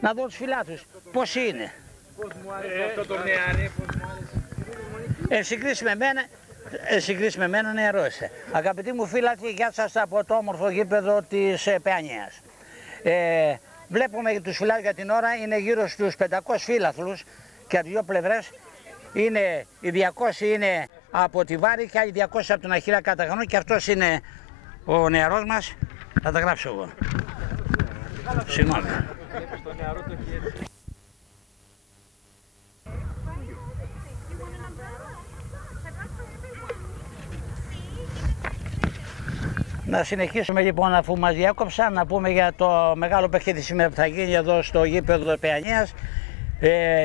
Να δω τους φιλάτους, πώς είναι. Πώς μου άρεσε αυτό το νεαρέ, πώς μου άρεσε. Συγκρίση με μένα νεαρό είσαι. Αγαπητοί μου φίλατοι, γεια σας από το όμορφο γήπεδο της Παιανίας. Βλέπουμε τους φιλάτους για την ώρα, είναι γύρω στους 500 φίλαθλους και από τις δύο πλευρές. Είναι, οι 200 είναι από τη Βάρη και άλλοι 200 από τον Αχιλλέα Καταχανό και αυτός είναι ο νεαρός μας. Θα τα γράψω εγώ. Συγγνώμη. Να συνεχίσουμε λοιπόν, αφού μας διάκοψαν, να πούμε για το μεγάλο παιχνίδι σήμερα που θα γίνει εδώ στο γήπεδο Παιανίας.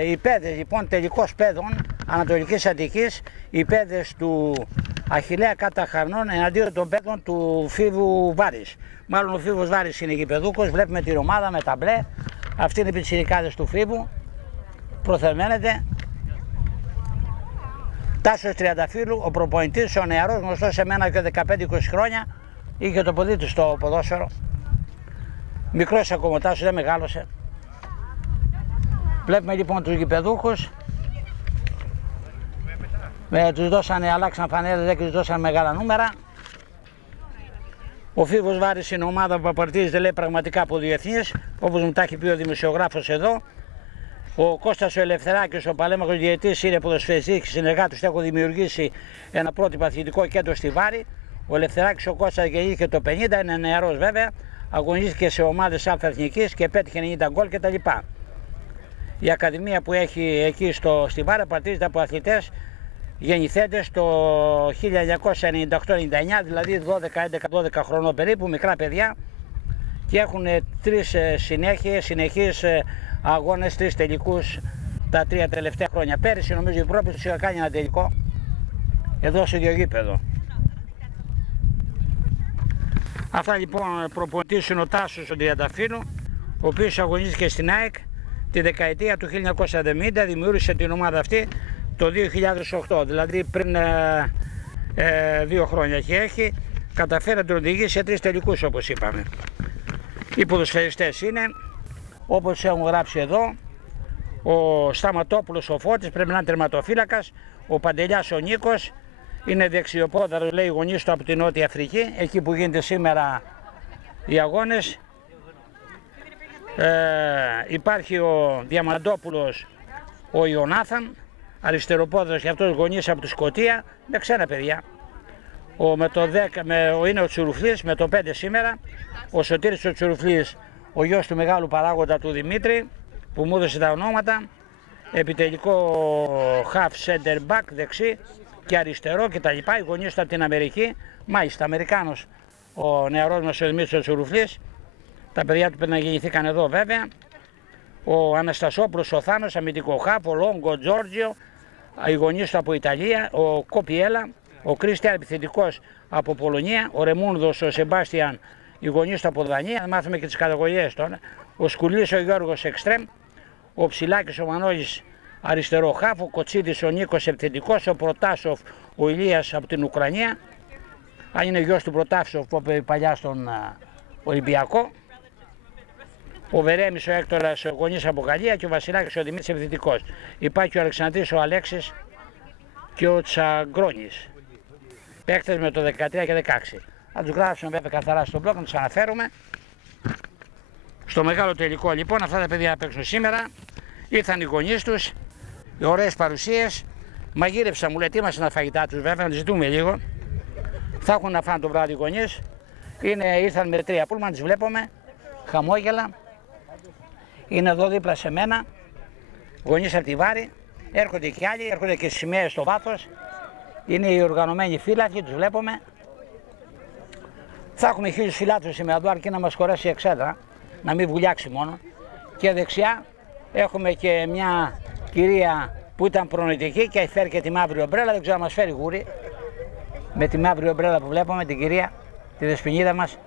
Οι παιδες λοιπόν, τελικός παιδών Ανατολικής Αττικής, οι παιδες του Αχιλλέα Καταχαρνών εναντίον των παιδών του Φίβου Βάρης. Μάλλον ο Φίβος Βάρης είναι γηπεδούκος, βλέπουμε την ομάδα με τα μπλε. Αυτοί είναι οι πιτσιρικάδες του Φίβου, προθερμένεται. Τάσος Τριανταφύλου, ο προπονητής, ο νεαρός, γνωστός σε μένα και 15-20 χρόνια. Είχε το ποδί του στο ποδόσφαιρο. Μικρός ακόμα, Τάσος, δεν μεγάλωσε. Βλέπουμε λοιπόν τους γηπεδούχους. Τους δώσανε, αλλάξαν φανέλες και τους δώσανε μεγάλα νούμερα. Ο Φίβος Βάρης είναι ομάδα που απαρτίζεται, λέει, πραγματικά από διεθνείς, όπως μου τα έχει πει ο δημοσιογράφος εδώ. Ο Κώστας ο Ελευθεράκης, ο παλέμαχος διαιτητής, είναι ποδοσφαιριστής και συνεργάτης του, έχουν δημιουργήσει ένα πρότυπο αθλητικό κέντρο στη Βάρη. Ο Ελευθεράκης ο Κώστας γεννήθηκε το 50, είναι νεαρός βέβαια, αγωνίστηκε σε ομάδες αλφα-εθνικής και πέτυχε 90 γκολ κτλ. Η ακαδημία που έχει εκεί στη Βάρη απαρτίζεται από αθλητές γεννηθέντες το 1998-99, δηλαδή 12-11-12 χρονών περίπου, μικρά παιδιά, και έχουν τρεις συνεχείς αγώνες, τρεις τελικούς τα τρία τελευταία χρόνια. Πέρυσι νομίζω η πρώτη τους είχα κάνει ένα τελικό εδώ στο ίδιο γήπεδο. Αυτά λοιπόν, προπονητής είναι ο Τάσος ο Τριανταφύλου, ο οποίος αγωνίστηκε στην ΑΕΚ τη δεκαετία του 1970, δημιούργησε την ομάδα αυτή το 2008, δηλαδή πριν 2 χρόνια, και έχει καταφέρει να τον οδηγήσει σε 3 τελικούς, όπως είπαμε. Οι ποδοσφαιριστές είναι, όπως έχουν γράψει εδώ, ο Σταματόπουλος ο Φώτης, πρέπει να είναι τερματοφύλακας, ο Παντελιάς ο Νίκος, είναι δεξιοπόδαρος, λέει, γονείς του από την Νότια Αφρική, εκεί που γίνεται σήμερα οι αγώνες. Υπάρχει ο Διαμαντόπουλος ο Ιωνάθαν, αριστεροπόδαρος και αυτός, γονείς από τη Σκωτία, με ξένα παιδιά. Με το 10 είναι ο Τσουρουφλής με το 5 σήμερα, ο Σωτήρης ο Τσουρουφλής, ο γιος του μεγάλου παράγοντα του Δημήτρη, που μου έδωσε τα ονόματα, επιτελικό half center back δεξί και αριστερό κτλ. Οι γονείς του από την Αμερική, μάλιστα Αμερικάνος ο νεαρός μας ο Δημήτρης ο Τσουρουφλής. Τα παιδιά του πρέπει να γεννηθήκαν εδώ βέβαια. Ο Αναστασόπουλος ο Θάνος, αμυντικό χαφ, ο Λόγκο Τζόρτζιο, οι γονείς του από Ιταλία, ο Κοπιέλα, ο Κρίστιαν επιθετικός από Πολωνία, ο Ρεμούνδος ο Σεμπάστιαν, οι γονείς του από Δανία, θα μάθουμε και τις καταγωγές τώρα. Ο Σκουλής ο Γιώργος εξτρέμ, ο Ψηλάκης ο Μανώλης αριστερό χαφ, ο Κοτσίδης ο Νίκος επιθετικός, ο Προτάσοφ ο Ηλίας από την Ουκρανία, αν είναι γιος του Προτάσοφ που είπε παλιά στον Ολυμπιακό. Ο Βερέμης ο Έκτορας, ο γονείς από Γαλλία, και ο Βασιλάκης ο Δημήτρης επιθετικός. Υπάρχει ο Αλεξανδρής ο Αλέξης και ο Τσαγκρόνης, παίκτες με το 13 και 16. Θα τους γράψουμε βέβαια καθαρά στον blog, να τους αναφέρουμε. Στο μεγάλο τελικό λοιπόν, αυτά τα παιδιά παίξουν σήμερα. Ήρθαν οι γονείς τους, οι ωραίες παρουσίες. Μαγείρεψα, μου λέει, ετοίμασαν τα φαγητά τους βέβαια, να τους ζητούμε λίγο. Θα έχουν να φάνε το βράδυ οι γονείς. Ήρθαν με 3 πούλμαν, τις βλέπουμε, χαμόγελα. Είναι εδώ δίπλα σε μένα, γονείς από τη Βάρη. Έρχονται και άλλοι, έρχονται και σημαίες στο βάθος. Είναι οι οργανωμένοι φύλακοι, τους βλέπουμε. Θα έχουμε 1000 φυλάτους σήμερα εδώ, αρκεί να μας χωρέσει η εξέδρα, να μην βουλιάξει μόνο. Και δεξιά έχουμε και μια κυρία που ήταν προνοητική και έχει φέρει και τη μαύρη ομπρέλα, δεν ξέρω αν μας φέρει γούρι. Με τη μαύρη ομπρέλα που βλέπουμε, την κυρία, τη δεσποινίδα μας,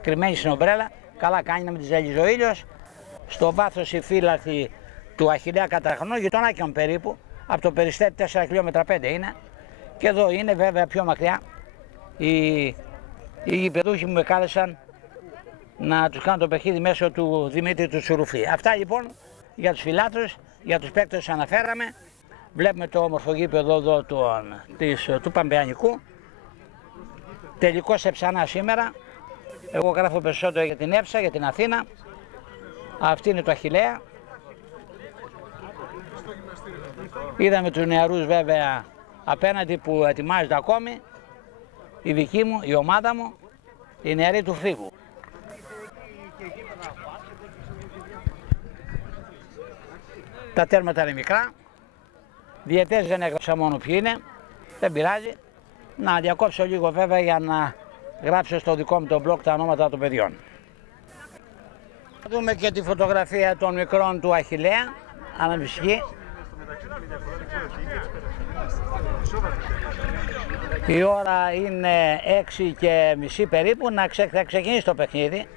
κρυμμένη στην ομπρέλα. Καλά κάνει να μην τη ζέλιζε ο ήλιος. Στο βάθος οι φύλακοι του Αχιλλέα Καταχαρνών, γειτονάκιον περίπου, από το Περιστέρι 4 χιλιόμετρα 5 είναι. Και εδώ είναι βέβαια πιο μακριά οι γηπεδούχοι που με κάλεσαν να τους κάνω το παιχνίδι μέσω του Δημήτρη του Τσουρουφλή. Αυτά λοιπόν για τους φιλάθλους, για τους παίκτες που αναφέραμε. Βλέπουμε το όμορφο γήπεδο εδώ του Παμπεανικού. Τελικό σε Ψανά σήμερα. Εγώ γράφω περισσότερο για την Εύσα, για την Αθήνα. Αυτή είναι το Αχιλλέα. Είδαμε τους νεαρούς βέβαια απέναντι που ετοιμάζονται ακόμη. Η δική μου, η ομάδα μου, οι νεαροί του Φίβου. Τα τέρματα είναι μικρά. Διαιτές δεν έγραψα μόνο ποιοι είναι. Δεν πειράζει. Να διακόψω λίγο βέβαια για να γράψω στο δικό μου το blog τα ονόματα των παιδιών. Θα δούμε και τη φωτογραφία των μικρών του Αχιλλέα. Αναμφισική. Η ώρα είναι 6:30 περίπου, θα ξεκινήσει το παιχνίδι.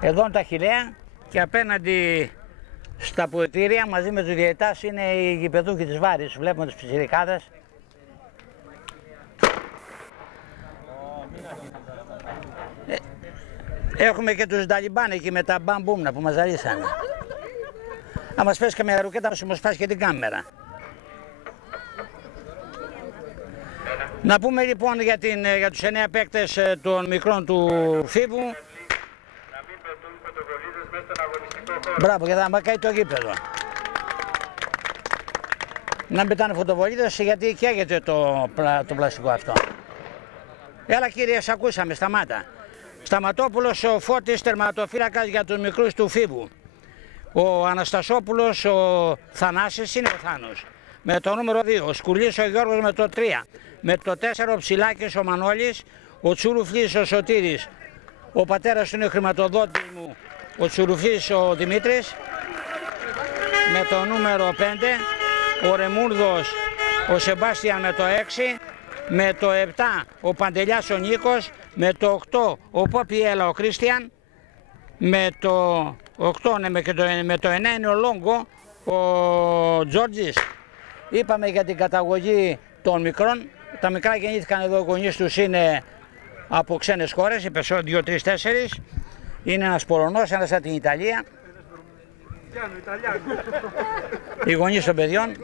Εδώ είναι τα Αχιλλέα και απέναντι στα αποδυτήρια μαζί με τους διαιτητάς είναι οι γηπεδούχοι της Βάρης. Βλέπουμε τους πιτσιρικάδες. Έχουμε και τους Νταλιμπάν εκεί με τα μπαμπούμνα που μας ζαλίσανε. Αν μας πέσει καμία ρουκέτα μας σπάσει και την κάμερα. Να πούμε λοιπόν για τους 9 παίκτες των μικρών του Φίβου. Μπράβο, γιατί θα μακάει το γήπεδο. Να μην πετάνε φωτοβολίδες γιατί καίγεται το πλαστικό αυτό. Έλα κύριε, σ' ακούσαμε, σταμάτα. Σταματόπουλος ο Φώτης, τερματοφύλακας για τους μικρούς του Φίβου. Ο Αναστασόπουλος ο Θανάσης είναι ο Θάνος. Με το νούμερο 2, ο Σκουλής ο Γιώργος με το 3. Με το 4 ο Ψηλάκης ο Μανώλης, ο Τσουρουφλής ο Σωτήρης. Ο πατέρας του είναι ο χρηματοδότης μου, ο Τσουρουφλής ο Δημήτρης. Με το νούμερο 5, ο Ρεμούρδος ο Σεμπάστιαν με το 6. Με το 7 ο Παντελιάς ο Νίκος. Με το 8 ο Ποπιέλα ο Κρίστιαν. Με το 8 με το 9 είναι ο Λόγκο ο Τζόρτζης. Είπαμε για την καταγωγή των μικρών. Τα μικρά γεννήθηκαν εδώ, οι γονείς τους είναι από ξένες χώρες, οι περισσότεροι 2, 3, 4. Είναι ένας Πολωνός, ένας από την Ιταλία. Οι γονείς των παιδιών.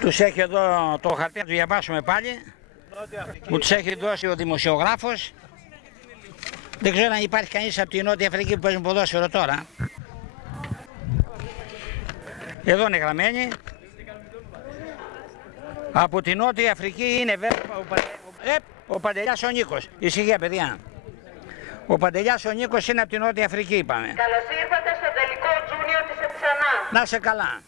Τους έχει εδώ το χαρτί, να του διαβάσουμε πάλι. Που τους έχει δώσει ο δημοσιογράφος. Δεν ξέρω αν υπάρχει κανείς από τη Νότια Αφρική που παίζουν ποδόσφαιρο τώρα. Εδώ είναι γραμμένοι. Από τη Νότια Αφρική είναι βέβαια ο Παντελιάς ο Νίκος. Ησυχία παιδιά. Ο Παντελιάς ο Νίκος είναι από τη Νότια Αφρική είπαμε. Καλώς ήρθατε στο τελικό Junior της Εψανά. Να είσαι καλά.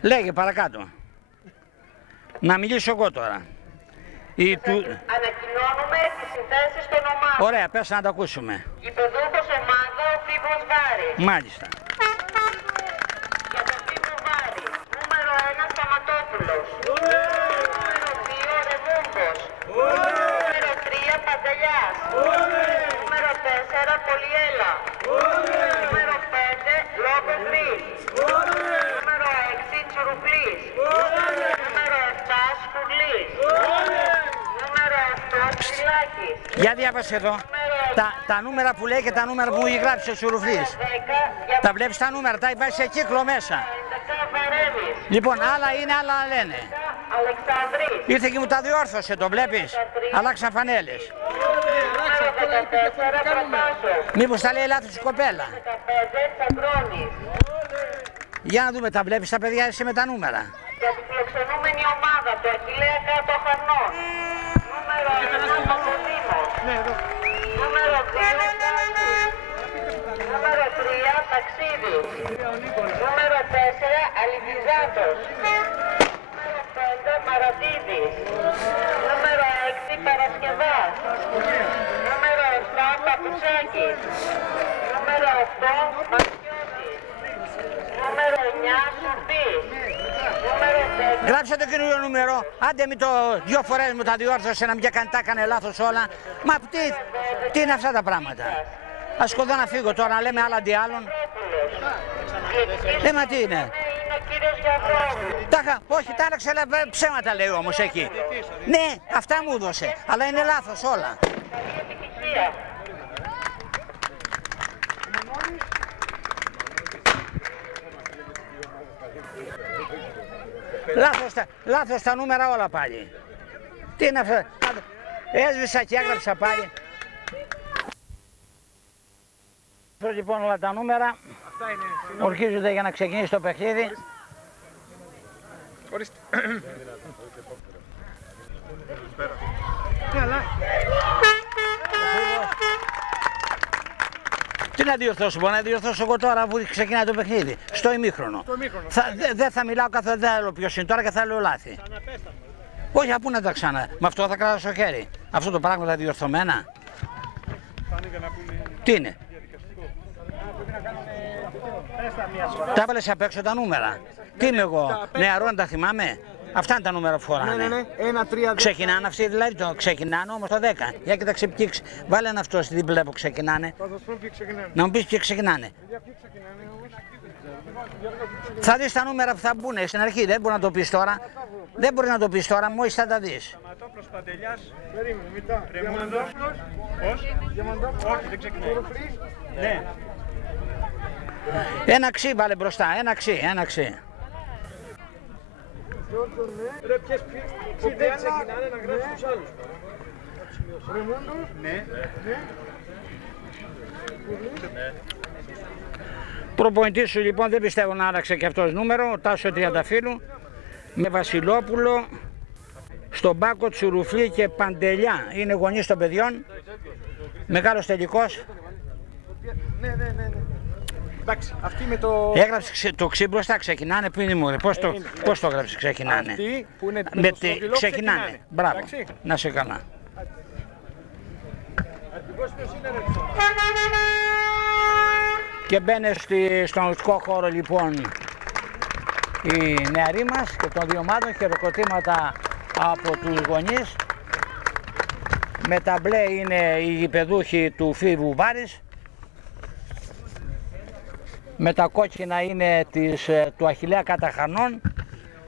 Λέγε παρακάτω. Να μιλήσω εγώ τώρα. Ανακοινώνουμε τις συνθέσεις των ομάδων. Ωραία, πες να τα ακούσουμε. Γηπεδούχος ομάδα ο Φίβος Βάρης. Μάλιστα. Για το Φίβο Βάρη, νούμερο 1 Σταματόπουλος. Νούμερο 2 Ρεμούργος. Νούμερο 3 Παντελιάς. Νούμερο 4 Πολυέλα. Νούμερο 5 Λόγκος. Νούμερο 6 Τσουρουφλής. Νούμερο 7 Σκουρλής. Νούμερο 8 Ψηλάκης. Για διάβασε εδώ. Τα νούμερα που λέει και τα νούμερα που έχει γράψει ο Τσουρουφλής. Τα βλέπεις τα νούμερα, τα υπάρχει σε κύκλο μέσα. Λοιπόν, άλλα είναι, άλλα λένε. Ήρθε και μου τα διόρθωσε, το βλέπεις. Αλλάξαν φανέλες. Μήπως τα λέει λάθος η κοπέλα. Για να δούμε, τα βλέπεις τα παιδιά εσύ με τα νούμερα. Για τη φιλοξενούμενη ομάδα του Αχιλλέα Κάτω Χαρνών. Νούμερο 1 Παπαδήμος. Νούμερο 2 Νούμερο 3 Ταξίδης. Νούμερο 4 Αλυβιζάτος. Νούμερο 5 Μαρατίδης. Νούμερο 6 Παρασκευάς. Νούμερο 7 Παπουτσάκης. Νούμερο 8 Μαξιώτης. Νούμερο 9 Σουρτής. Νούμερο 10 Γράψε το καινούριο νούμερο. Άντε με το 2 φορές μου τα διόρθωσε να μην τα έκανε λάθος όλα. Μα τι είναι αυτά τα πράγματα. Ας σκοτώ να φύγω τώρα, λέμε άλλα αντί άλλων. Μα τι είναι. είναι ο κύριος Γιαβρόγλου. Όχι, τα άλλαξε, αλλά ψέματα λέει όμως εκεί. Ναι, αυτά μου έδωσε, αλλά είναι λάθος όλα. Λάθος τα νούμερα όλα πάλι. Τι είναι αυτό. Έσβησα και έγραψα πάλι. Λοιπόν όλα τα νούμερα ορκίζονται για να ξεκινήσει το παιχνίδι. Ορίστε. Τι να διορθώσω, μπορώ να διορθώσω εγώ τώρα που ξεκινάει το παιχνίδι, στο ημίχρονο. Δεν θα μιλάω καθόλου, δεν θα ποιος είναι τώρα και θα λέω λάθη. Όχι, πού να τα ξανά, με αυτό θα κρατάω στο χέρι. Αυτό το πράγμα τα διορθωμένα. Τι είναι. Τα έβαλες απ' έξω τα νούμερα. Τι είμαι εγώ, νεαρό να τα θυμάμαι. Αυτά είναι τα νούμερα που φοράνε. Ναι. 1, 3, 10. Ξεκινάνε αυτοί δηλαδή, ξεκινάνε όμως το 10. Για κοίταξε ποιοι βάλε ένα αυτό στη δίπλα που ξεκινάνε. Θα σας πω ποιοι ξεκινάνε. Να μου πεις ποιοι ξεκινάνε. Θα δεις τα νούμερα που θα μπουν στην αρχή, δεν μπορεί να το πεις τώρα. Δεν μπορεί να το πεις τώρα, μόλις θα τα δεις. Σταματόπλος, Παντελιάς. Περίμενε, μετά. Ρεμούντος. Πώς. Όχι, δεν ξεκινάει. Ναι. Ένα ξύ βάλε μπροστά, ένα ξύ. Ρε ποιες δεν ξεκινάνε να γράψουν τους άλλους. Ρεμούντος. Ναι. Προπονητής σου λοιπόν δεν πιστεύω να άλλαξε και αυτός νούμερο, ο Τάσο Τριανταφύλου, με Βασιλόπουλο, στον Πάκο, Τσουρουφλή και Παντελιά. Είναι γονείς των παιδιών, μεγάλος τελικός. Ναι. Εντάξει, αυτή με το... Έγραψε το ξύ μπροστά, ξεκινάνε, πού είναι μου, πώς το έγραψε, ξεκινάνε. Αυτή που είναι με το στρογγυλό ξεκινάνε. Μπράβο, εντάξει. να σε καλά. Και μπαίνει στον ουσκό χώρο λοιπόν οι νεαροί μας και των δύο ομάδων, χειροκροτήματα από τους γονείς. Με τα μπλε είναι οι γηπεδούχοι του Φίβου Βάρης. Με τα κόκκινα είναι του Αχιλλέα Καταχανών.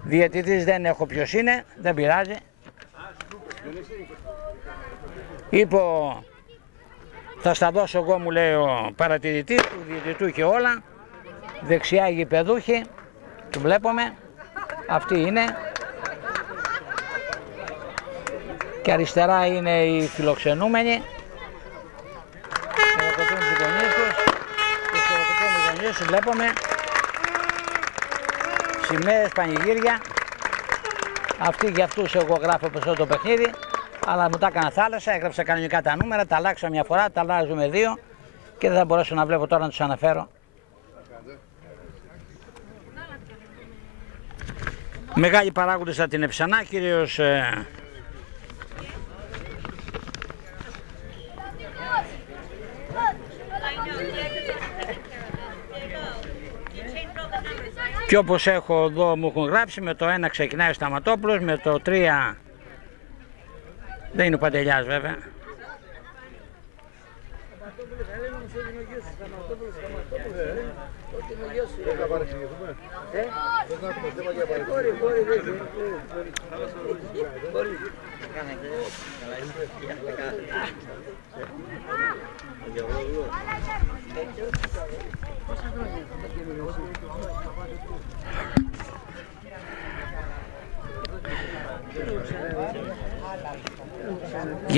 Διαιτητής δεν έχω ποιος είναι, δεν πειράζει. Είπε θα στα δώσω εγώ, μου λέει ο παρατηρητής του διαιτητού και όλα. Δεξιά οι γηπεδούχοι, του βλέπουμε, αυτοί είναι. Και αριστερά είναι οι φιλοξενούμενοι. Χειροκροτούν τους γονείς τους. Και χειροκροτούν τους γονείς τους, βλέπουμε. Σημαίες, πανηγύρια. Αυτοί για αυτούς εγώ γράφω πίσω το παιχνίδι. Αλλά μου τα έκανα θάλασσα, έγραψα κανονικά τα νούμερα, τα αλλάξα μια φορά, τα αλλάζουμε δύο και δεν θα μπορέσω να βλέπω τώρα να τους αναφέρω. Μεγάλοι παράγοντες θα την Εψανά, κυρίως και όπως έχω εδώ μου έχουν γράψει, με το 1 ξεκινάει ο Σταματόπουλος, με το 3 δεν είναι ο Παντελιάς βέβαια.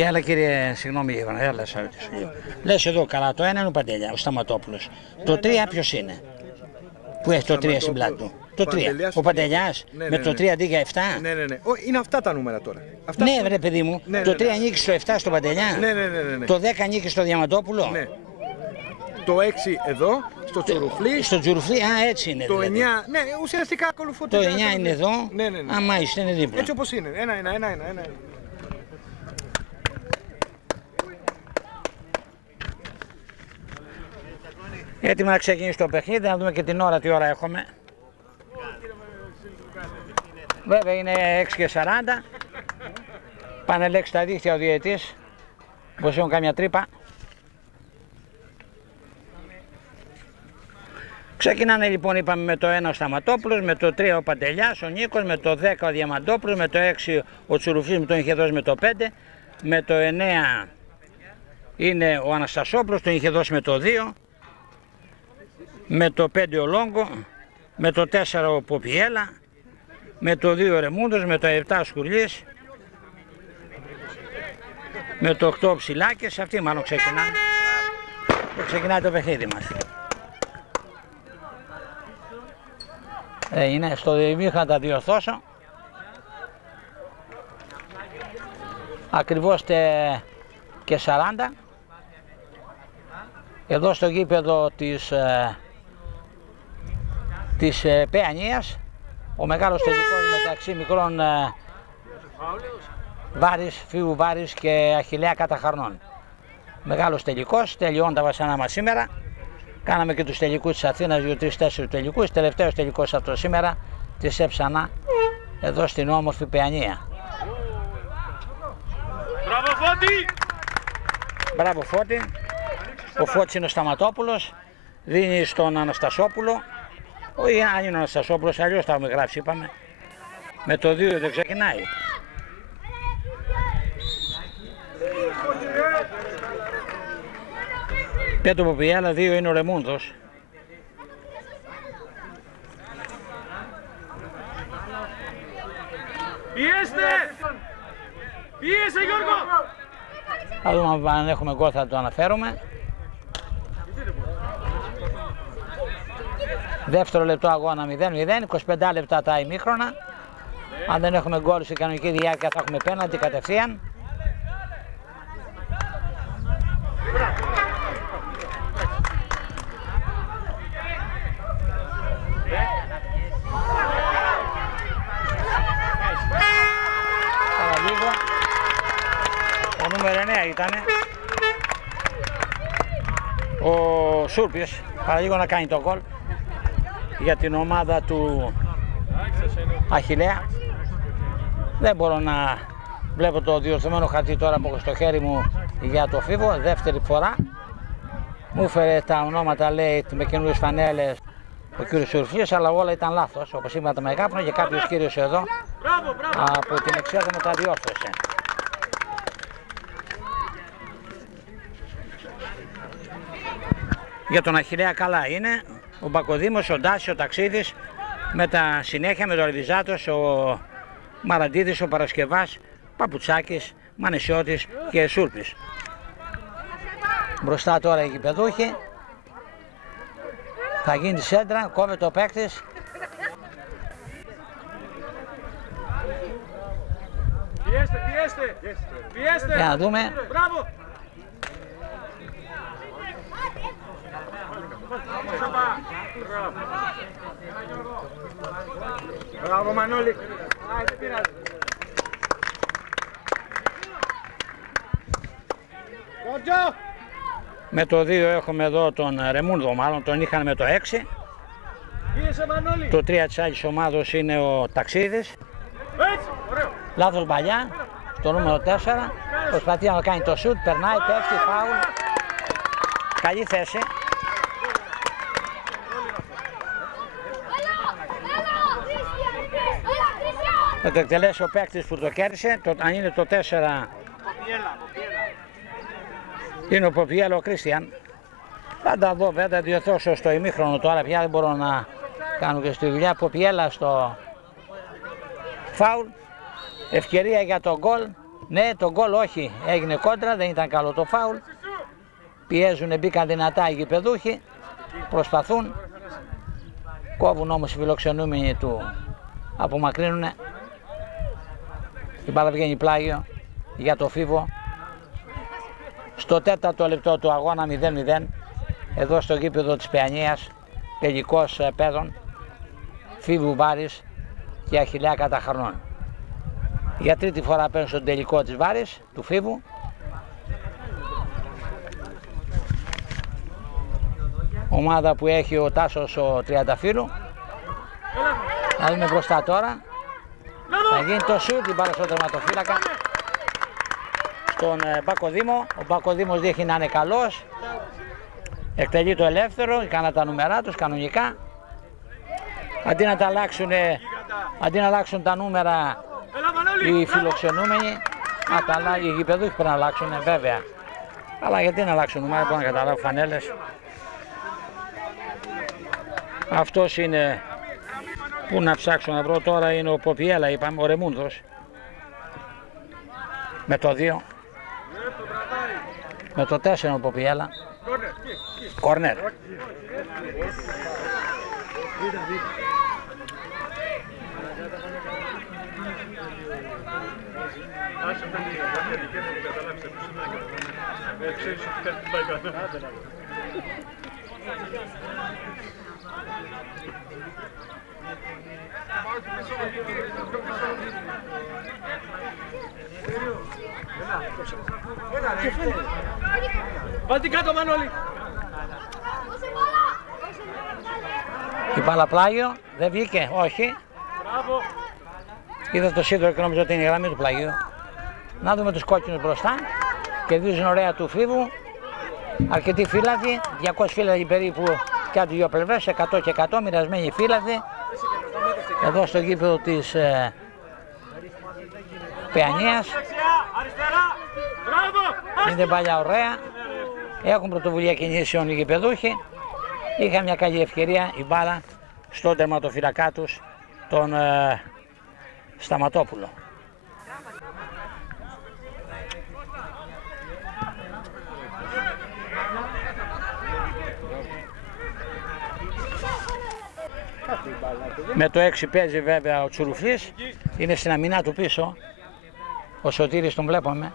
Έλα κύριε, συγγνώμη λίγο, έλα σε ρωτήσω λίγο. Λες εδώ καλά, το 1 είναι ο Παντελιά, ο Σταματόπουλος. Το 3 ποιος είναι, που έχει το 3 στην πλάτη του. Το 3, ο Παντελιάς, με το 3 αντί για 7. Ναι. Είναι αυτά τα νούμερα τώρα. Ναι ρε παιδί μου, το 3 ανήκει στο 7 στο Παντελιά. Ναι. Το 10 ανήκει στο Διαμαντόπουλο. Ναι. Το 6 εδώ, στο Τσουρουφλί. Στο Τσουρουφλί, έτσι είναι. Το 9, δηλαδή. ναι, ουσιαστικά ακολουθώ το 9 είναι εδώ. Ναι. Μάλιστα είναι δίπλα. Έτσι όπως είναι. Ένα. Έτοιμα να ξεκινήσει το παιχνίδι, να δούμε και την ώρα, τι ώρα έχουμε. Βέβαια είναι 6:40. Πάνε λέξει τα δίχτυα ο διαιτής. Πως έχουν καμιά τρύπα. Ξεκινάνε λοιπόν, είπαμε, με το 1 ο Σταματόπουλος, με το 3 ο Παντελιάς, ο Νίκος, με το 10 ο Διαμαντόπουλος, με το 6 ο Τσουρουφλής, με τον είχε δώσει με το 5, με το 9 είναι ο Αναστασόπουλος, τον είχε δώσει με το 2, με το 5 ο Λόγκο, με το 4 ο Ποπιέλα, με το 2 ο Ρεμούντος, με το 7 ο Σκουρλής, με το 8 ο Ψηλάκης. Αυτοί μάλλον ξεκινάνε. Ξεκινάει το παιχνίδι μας. Είναι στο ημίχρονο, τα διορθώσω. Ακριβώς και 40. Εδώ στο γήπεδο της Παιανίας, ο μεγάλος τελικός μεταξύ μικρών Βάρης, Φίβου Βάρης και Αχιλλέα Καταχαρνών. Μεγάλος τελικός, τελειώνουν τα βασανά μας σήμερα. Κάναμε και τους τελικούς της Αθήνας, 2-3-4 τελικούς. Τελευταίος τελικός αυτό σήμερα της Εψανά, εδώ στην όμορφη Παιανία. Μπράβο Φώτη! Μπράβο Φώτη. Ο Φώτης είναι ο Σταματόπουλος, δίνει στον Αναστασόπουλο. Όχι, αν είναι ο Αναστασόπουλος, αλλιώς θα έχουμε γράψει, είπαμε. Με το 2 δεν ξεκινάει. Πέτω Ποπιέλα, 2 είναι ο Ρεμούντος. Πιέστε! Πίεσε Γιώργο! Θα δούμε αν έχουμε γκολ, θα το αναφέρουμε. Δεύτερο λεπτό αγώνα 0-0, 25 λεπτά τα ημίχρονα. Αν δεν έχουμε γκολ σε κανονική διάρκεια θα έχουμε πέναντι κατευθείαν. Παραλίγο. Ο νούμερο 9 ήταν ο Σούρπης, παραλίγο να κάνει το γκολ για την ομάδα του Αχιλλέα. Δεν μπορώ να βλέπω το διορθωμένο χαρτί τώρα που έχω στο χέρι μου για το Φίβο, δεύτερη φορά. Μου έφερε τα ονόματα, λέει, με καινούριες φανέλες ο κύριος Σουρφλής, αλλά όλα ήταν λάθος, όπως είπα τα μεγάπνονα, και κάποιος κύριος εδώ από την Εξέδρα μου τα διόρθωσε. Για τον Αχιλλέα καλά είναι ο Μπακοδήμος, ο Ντάσης, ο Ταξίδης, με τα συνέχεια με τον Αρβιζάτος, ο Μαραντίδης, ο Παρασκευάς, Παπουτσάκης, Μανεσιώτης και Σούρπης. Μπροστά τώρα οι γηπεδούχοι. Θα γίνει σέντρα, κόβεται ο παίκτης. Πιέστε! Για να δούμε. Μπράβο! Μπράβο Μανώλη! Με το 2 έχουμε εδώ τον Ρεμούντο, μάλλον τον είχαν με το 6. Το 3 της άλλης ομάδος είναι ο Ταξίδης. Λάθος παλιά, στο νούμερο 4. Προσπαθεί να κάνει το σουτ, περνάει, πέφτει, φάουλ. Καλή θέση. Θα το εκτελέσει ο παίκτης που το κέρδισε. Αν είναι το 4, είναι ο Ποπιέλα, ο Κρίστιαν. Θα τα δω, θα τα διορθώσω στο ημίχρονο τώρα, πια δεν μπορώ να κάνω και στη δουλειά. Ποπιέλα στο φάουλ. Ευκαιρία για το γκολ. Ναι, το γκολ όχι, έγινε κόντρα, δεν ήταν καλό το φάουλ. Πιέζουν, μπήκαν δυνατά οι γηπεδούχοι. Προσπαθούν. Κόβουν όμως οι φιλοξενούμενοι του, απομακρύνουνε. Η μπάλα βγαίνει πλάγιο για το Φίβο. Στο 4ο λεπτό του αγώνα 0-0, εδώ στο γήπεδο της Παιανίας, τελικός παιδών, Φίβου Βάρης και Αχιλλέα Καταχαρνών. Για τρίτη φορά παίρνουν στον τελικό της Βάρης, του Φίβου. Ομάδα που έχει ο Τάσος ο Τριανταφύλου. Να δούμε μπροστά τώρα. Θα γίνει το σουτ, την μπάλα στον τερματοφύλακα. Στον Μπακοδήμο. Ο Μπακοδήμος δείχνει να είναι καλός. Εκτελεί το ελεύθερο, έκανα τα νούμερά τους κανονικά. Αντί να αλλάξουν τα νούμερα οι φιλοξενούμενοι, οι γηπεδούχοι πρέπει να αλλάξουν βέβαια. Αλλά γιατί να αλλάξουν νούμερα, μπορώ να καταλάβω φανέλες. Αυτός είναι, πού να ψάξω να βρω τώρα, είναι ο Ποπιέλα, είπαμε, ο Ρεμούνδος. Με το 2. Με το 4 ο Ποπιέλα. Κόρνερ. Βάλτε κάτω, Μανώλη. Η μπάλα πλάγιο, δεν βγήκε, όχι. Μπράβο. Είδα το σίδερο και νόμιζα ότι είναι η γραμμή του πλαγίου. Να δούμε τους κόκκινους μπροστά. Κερδίζουν ωραία του φίβου. Αρκετοί φύλαδοι, 200 φύλαδοι περίπου και από τις δύο πλευρές, 100 και 100 μοιρασμένοι φύλαδοι. Εδώ στο γήπεδο της Παιανίας. Είναι παλιά ωραία. Έχουν πρωτοβουλία κινήσεων οι γηπεδούχοι. Είχα μια καλή ευκαιρία η μπάλα στον τερματοφυλακά τους, τον Σταματόπουλο. Με το 6 παίζει βέβαια ο Τσουρουφλής, είναι στην αμυνά του πίσω. Ο Σωτήρης τον βλέπουμε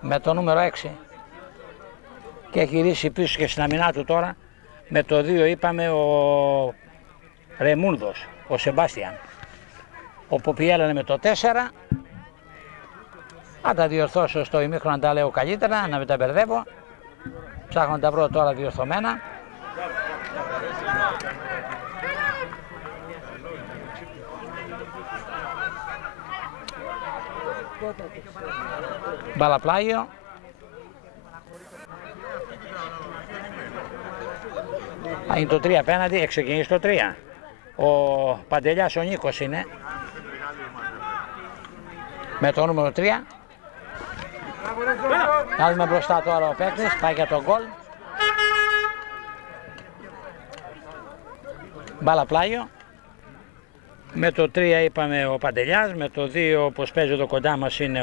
με το νούμερο 6 και έχει γυρίσει πίσω και στην αμυνά του τώρα. Με το 2 είπαμε ο Ρεμούνδος, ο Σεμπάστιαν. Ο Ποπιέλα είναι με το 4. Θα τα διορθώσω στο ημίχρονο να τα λέω καλύτερα, να μην τα μπερδεύω. Ψάχνω να τα βρω τώρα διορθωμένα. Μπαλαπλάγιο. Είναι το 3 απέναντι, ξεκινήσει το 3. Ο Παντελιάς ο Νίκος είναι με το νούμερο 3. Να δούμε μπροστά τώρα ο παίκτης, πάει για τον γκολ. Μπαλαπλάγιο. Με το 3 είπαμε ο Παντελιάς, με το 2 όπως παίζει εδώ κοντά μας είναι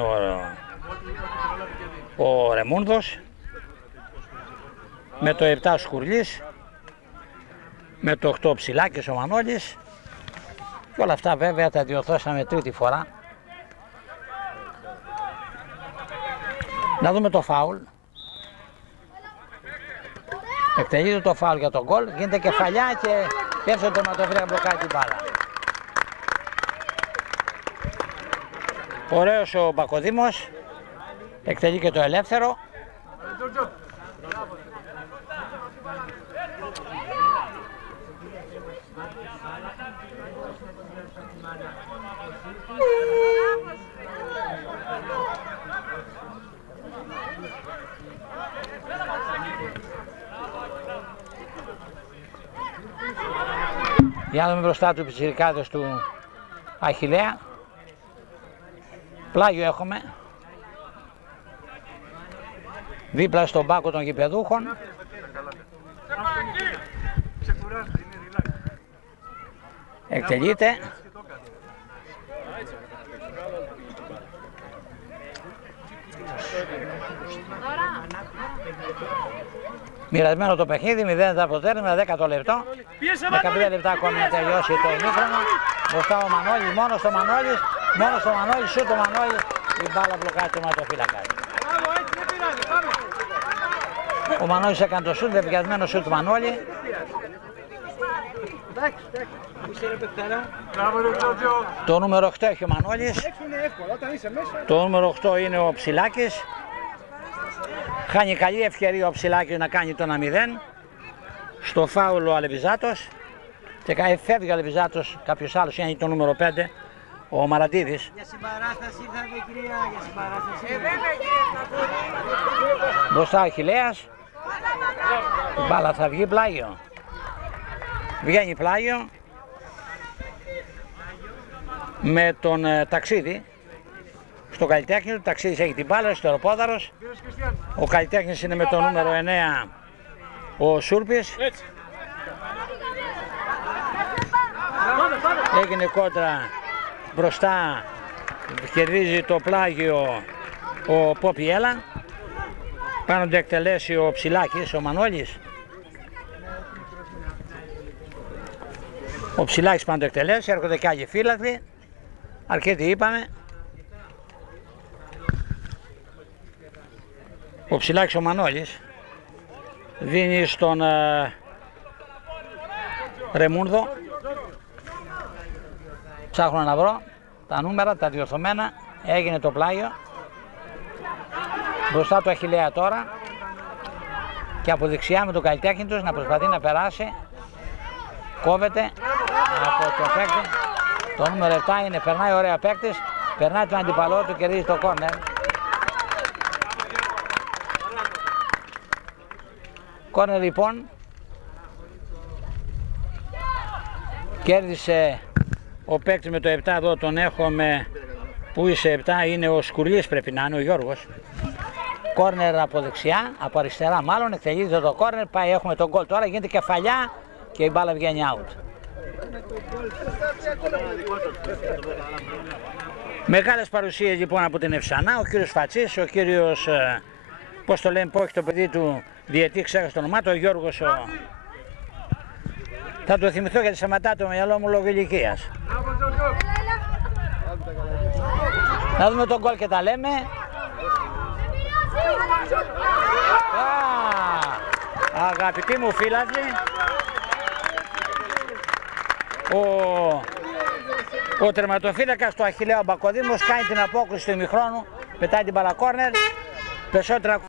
ο Ρεμούνδος. Με το 7 ο Σκουρλής. Με το 8 ο Ψηλάκης ο Μανώλης. Και όλα αυτά βέβαια τα διορθώσαμε τρίτη φορά. Να δούμε το φάουλ. Εκτελείται το φάουλ για τον γκολ, γίνεται κεφαλιά και πέφτει ο τερματοφύλακα μπλοκάρει την μπάλα. Ωραίος ο Μπακοδήμος, εκτελεί και το ελεύθερο. Για να δούμε μπροστά του πιτσιρικάδες του Αχιλλέα. Πλάγιο έχουμε. Δίπλα στον πάκο των γηπεδούχων. Εκτελείται. Μοιρασμένο το παιχνίδι, 0 αποτέλεσμα, 10 λεπτό. 15 λεπτά ακόμη να τελειώσει το ημίχρονο. Μπροστά ο Μανώλης, μόνο στο Μανώλης, σούτ ο Μανώλης, η μπάλα μπλοκάρει το ματοφύλακα. Ο Μανώλης έκανε το σούτ, βεβαιασμένο σούτ του Μανώλη. Το νούμερο 8 έχει ο Μανώλης. Το νούμερο 8 είναι ο Ψηλάκης. Χάνει καλή ευκαιρία ο Ψηλάκης να κάνει το 1-0. Στο φάουλ ο Αλεβιζάτος. Και φεύγει ο Αλεβιζάτος, κάποιος άλλος είναι το νούμερο 5, ο Μαραντίδης. Για συμπαράσταση ήρθατε κυρία, για συμπαράσταση. Μπροστά ο Αχιλλέας. Η μπάλα θα βγει πλάγιο. Βγαίνει πλάγιο με τον Ταξίδη. Στο Καλλιτέχνη του Ταξίδης έχει την μπάλα, αριστεροπόδαρος. Ο Καλλιτέχνης είναι με το νούμερο 9 ο Σούρπης. Έγινε κόντρα μπροστά, κερδίζει το πλάγιο ο Ποπιέλα. Πάνω του εκτελέσει ο Ψηλάκης, ο Μανώλης. Ο Ψηλάκης πάνω του εκτελέσει, έρχονται και άλλοι φύλακροι. Αρκετοί είπαμε. Ο Ψηλάκης ο Μανώλης δίνει στον Ρεμούνδο. Ψάχνω να βρω τα νούμερα, τα διορθωμένα. Έγινε το πλάγιο. Μπροστά του Αχιλλέα τώρα. Και από δεξιά με τον Καλλιτέχνη τους να προσπαθεί να περάσει. Κόβεται από τον παίκτη. Το νούμερο 7 είναι, περνάει ωραία παίκτης. Περνάει τον αντιπαλό του, κερδίζει το κόρνερ. Κόρνερ λοιπόν. Κέρδισε ο παίκτης με το 7, εδώ τον έχουμε, που είσαι 7, είναι ο Σκουρλής, πρέπει να είναι ο Γιώργος. Κόρνερ από δεξιά, από αριστερά μάλλον, εκτελείται το κόρνερ, πάει, έχουμε τον γκολ τώρα, γίνεται κεφαλιά και η μπάλα βγαίνει out. Μεγάλες παρουσίες λοιπόν από την Ευσανά, ο κύριος Φατσής, ο κύριος, πώς το λένε, που έχει το παιδί του διετή, ξέχασε το όνομά του, ο Γιώργος, θα το θυμηθώ γιατί σταματά το μυαλό μου λόγω ηλικίας. Να δούμε τον γκολ και τα λέμε. Αγαπητοί μου φίλαθλοι, ο τερματοφύλακας του Αχιλλέα Μπακοδήμος κάνει την απόκριση του ημιχρόνου, πετάει την μπάλα κόρνερ, περισσότερα